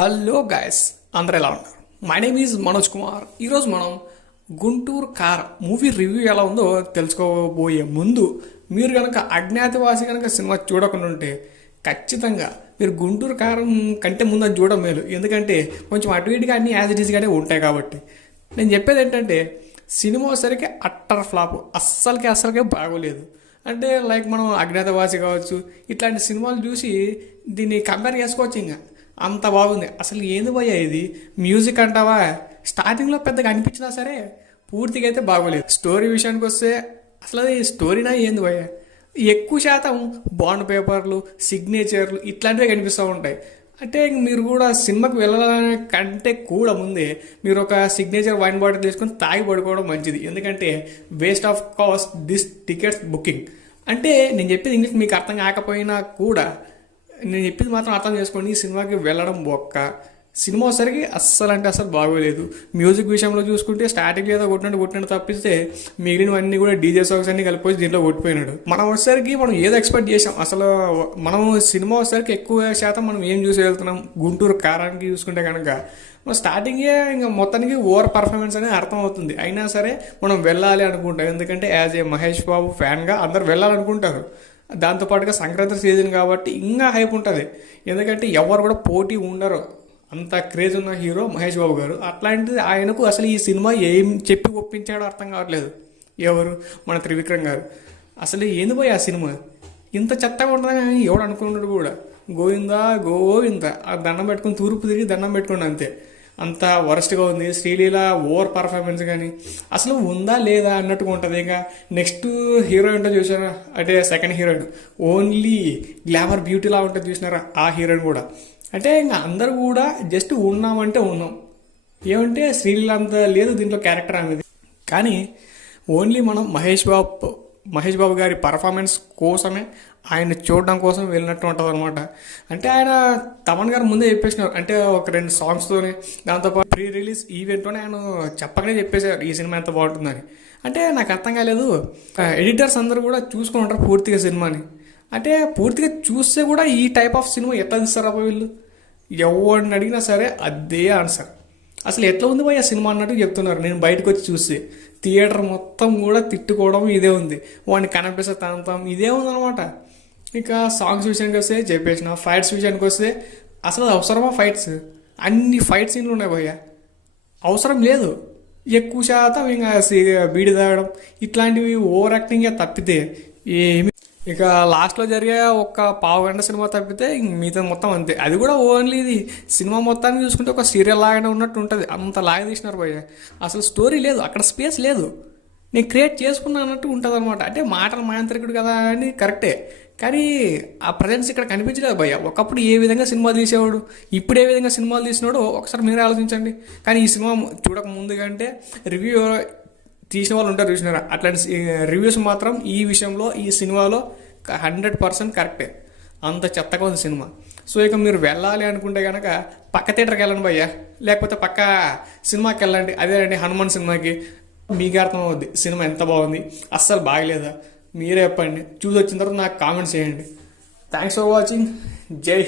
Hello guys, అందరూ ఎలా ఉన్నారు? My name is Manoj Kumar. ఈరోజు మనం గుంటూరు కారం మూవీ రివ్యూ ఎలా ఉందో తెలుసుకోబోయే ముందు మీరు కనుక అజ్ఞాతవాసి కనుక సినిమా చూడకుండా ఉంటే ఖచ్చితంగా మీరు గుంటూరు కారం కంటే ముందు అది చూడడం మేలు. ఎందుకంటే కొంచెం అటు ఇటుగా అన్ని యాజ్ ఇట్ ఈస్గానే ఉంటాయి కాబట్టి. నేను చెప్పేది ఏంటంటే సినిమా సరికి అట్టర్ ఫ్లాప్, అస్సలకే బాగోలేదు. అంటే లైక్ మనం అజ్ఞాతవాసి కావచ్చు, ఇట్లాంటి సినిమాలు చూసి దీన్ని కంపేర్ చేసుకోవచ్చు. ఇంకా అంత బాగుంది. అసలు ఏంది భయ్యా ఇది? మ్యూజిక్ అంటావా, స్టార్టింగ్లో పెద్దగా అనిపించినా సరే పూర్తిగా అయితే బాగోలేదు. స్టోరీ విషయానికి వస్తే అసలు అది స్టోరీనా ఏంది భయ్యా? ఎక్కువ శాతం బాండ్ పేపర్లు, సిగ్నేచర్లు ఇట్లాంటివే కనిపిస్తూ ఉంటాయి. అంటే మీరు కూడా సినిమాకి వెళ్ళాలనే కంటే కూడా ముందే మీరు ఒక సిగ్నేచర్ వైన్ బాటిల్ తీసుకొని తాగి పడుకోవడం మంచిది. ఎందుకంటే waste of cost this tickets booking. అంటే నేను చెప్పేది ఇంగ్లీష్ మీకు అర్థం కాకపోయినా కూడా నేను చెప్పింది మాత్రం అర్థం చేసుకోండి. ఈ సినిమాకి వెళ్ళడం బొక్క. సినిమా వచ్చరికి అస్సలు బాగోలేదు. మ్యూజిక్ విషయంలో చూసుకుంటే స్టార్టింగ్ ఏదో కొట్టినట్టు తప్పిస్తే మిగిలినవన్నీ కూడా డీజే సాంగ్స్ అన్ని కలిపి దీంట్లో కొట్టిపోయినాడు. మనం వచ్చేసరికి మనం ఏదో ఎక్స్పెక్ట్ చేసాం. అసలు మనం సినిమా వచ్చేసరికి ఎక్కువ శాతం మనం ఏం చూసి వెళ్తున్నాం, గుంటూరు కారానికి చూసుకుంటే కనుక స్టార్టింగే ఇంకా మొత్తానికి ఓవర్ పర్ఫార్మెన్స్ అనేది అర్థం అవుతుంది. అయినా సరే మనం వెళ్ళాలి అనుకుంటాం. ఎందుకంటే యాజ్ ఏ మహేష్ బాబు ఫ్యాన్గా అందరు వెళ్ళాలనుకుంటారు. దాంతోపాటుగా సంక్రాంతి సీజన్ కాబట్టి ఇంకా హైప్ ఉంటుంది. ఎందుకంటే ఎవరు కూడా పోటీ ఉండరు, అంత క్రేజ్ ఉన్న హీరో మహేష్ బాబు గారు. అట్లాంటిది ఆయనకు అసలు ఈ సినిమా ఏం చెప్పి ఒప్పించాడో అర్థం కావట్లేదు. ఎవరు? మన త్రివిక్రమ్ గారు. అసలు ఏంది పోయి ఆ సినిమా ఇంత చెత్తగా ఉంటుందని ఎవడు అనుకున్నాడు కూడా. గోవిందా ఆ దండం పెట్టుకుని తూర్పు తిరిగి దండం పెట్టుకోండి అంతే. అంత వరస్ట్గా ఉంది. శ్రీలీల ఓవర్ పర్ఫార్మెన్స్ కానీ అసలు ఉందా లేదా అన్నట్టుగా ఉంటుంది. ఇంకా నెక్స్ట్ హీరోయిన్ చూసారా, అంటే సెకండ్ హీరోయిన్ ఓన్లీ గ్లామర్ బ్యూటీలా ఉంటుంది చూసినారా, ఆ హీరోయిన్ కూడా. అంటే ఇంకా అందరు కూడా జస్ట్ ఉన్నామంటే ఉన్నాం. ఏమంటే శ్రీలీల అంత లేదు దీంట్లో క్యారెక్టర్ అనేది. కానీ ఓన్లీ మనం మహేష్ బాబు గారి పర్ఫార్మెన్స్ కోసమే, ఆయన చూడడం కోసం వెళ్ళినట్టు ఉంటుంది అనమాట. అంటే ఆయన తమన్ గారు ముందే చెప్పేసినారు. అంటే ఒక 2 సాంగ్స్తోనే, దాంతోపాటు ప్రీ రిలీజ్ ఈవెంట్లోనే ఆయన చెప్పకనే చెప్పేశారు ఈ సినిమా ఎంత బాగుంటుందని. అంటే నాకు అర్థం కాలేదు. ఎడిటర్స్ అందరూ కూడా చూసుకొని ఉంటారు పూర్తిగా సినిమాని. అంటే పూర్తిగా చూస్తే కూడా ఈ టైప్ ఆఫ్ సినిమా ఎట్లా తీస్తారా వీళ్ళు? ఎవరిని అడిగినా సరే అదే ఆన్సర్. అసలు ఎట్లా ఉంది పోయి ఆ సినిమా అన్నట్టు చెప్తున్నారు. నేను బయటకు వచ్చి చూస్తే థియేటర్ మొత్తం కూడా తిట్టుకోవడం ఇదే ఉంది, వాడిని కనిపిస్తే తనంతం ఇదే ఉందన్నమాట. ఇక సాంగ్స్ విషయానికి వస్తే చెప్పేసిన, ఫైట్స్ విషయానికి వస్తే అసలు అవసరమా ఫైట్స్? అన్ని ఫైట్ సీన్లు ఉన్నాయి భయ్య, అవసరం లేదు. ఎక్కువ శాతం ఇంకా బీడి తాగడం ఇట్లాంటివి ఓవర్ యాక్టింగ్గా తప్పితే ఏమి. ఇక లాస్ట్లో జరిగే ఒక పావు గంట సినిమా తప్పితే ఇంక మిగతా మొత్తం అంతే. అది కూడా ఓన్లీ ఇది సినిమా మొత్తాన్ని చూసుకుంటే ఒక సీరియల్ లాగానే ఉన్నట్టు ఉంటుంది. అంత లాగా తీసినారు భయ్య. అసలు స్టోరీ లేదు, అక్కడ స్పేస్ లేదు. నేను క్రియేట్ చేసుకున్నా అన్నట్టు ఉంటుంది అనమాట. అంటే మాటలు మాయంత్రికుడు కదా అని కరెక్టే, కానీ ఆ ప్రజెన్స్ ఇక్కడ కనిపించలేదు భయ్య. ఒకప్పుడు ఏ విధంగా సినిమా తీసేవాడు, ఇప్పుడు ఏ విధంగా సినిమాలు తీసినాడో ఒకసారి మీరే ఆలోచించండి. కానీ ఈ సినిమా చూడక ముందు కంటే రివ్యూ తీసిన వాళ్ళు ఉంటారు చూసినారా, అట్లాంటి రివ్యూస్ మాత్రం ఈ విషయంలో ఈ సినిమాలో 100% కరెక్టే. అంత చెత్తగా ఉంది సినిమా. సో ఇక మీరు వెళ్ళాలి అనుకుంటే కనుక పక్క థియేటర్కి వెళ్ళండి భయ్య, లేకపోతే పక్క సినిమాకి వెళ్ళండి. అదే అండి హనుమాన్ సినిమాకి. మీకు అర్థం అవుద్ది సినిమా ఎంత బాగుంది, అస్సలు బాగలేదా మీరే చెప్పండి. చూసి వచ్చిన తర్వాత నాకు కామెంట్స్ చేయండి. Thanks for watching. జై